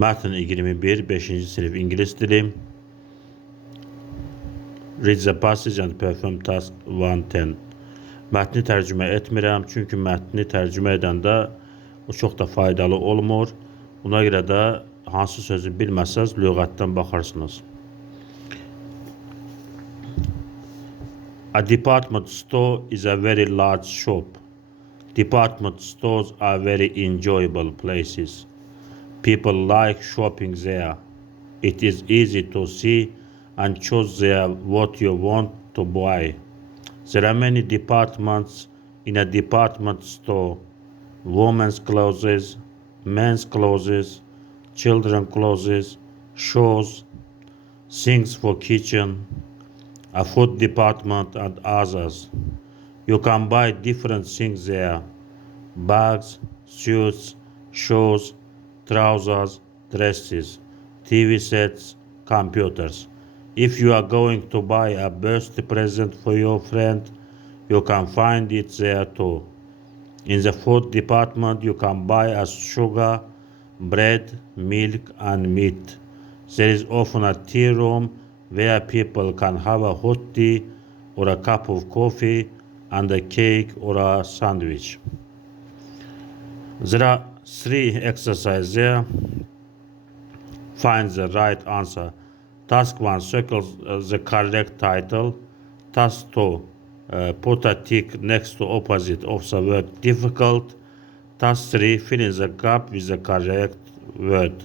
Mətn 21, 5-ci sinif ingilis dili. Read the passage and perform task 110. Mətni tərcümə etmirəm, çünki mətni tərcümə edəndə o çox da faydalı olmur. Buna görə də hansı sözü bilməsəz, lüğətdən baxarsınız. A department store is a very large shop. Department stores are very enjoyable places. People like shopping there. It is easy to see and choose there what you want to buy. There are many departments in a department store: women's clothes, men's clothes, children's clothes, shoes, things for kitchen, a food department, and others. You can buy different things there: bags, suits, shoes, trousers, dresses, TV sets, computers. If you are going to buy a birthday present for your friend, you can find it there too. In the food department, you can buy sugar, bread, milk, and meat. There is often a tea room where people can have a hot tea or a cup of coffee and a cake or a sandwich. There are 3 exercises there. Find the right answer. Task 1, circle the correct title. Task 2, put a tick next to opposite of the word difficult. Task 3, fill in the gap with the correct word.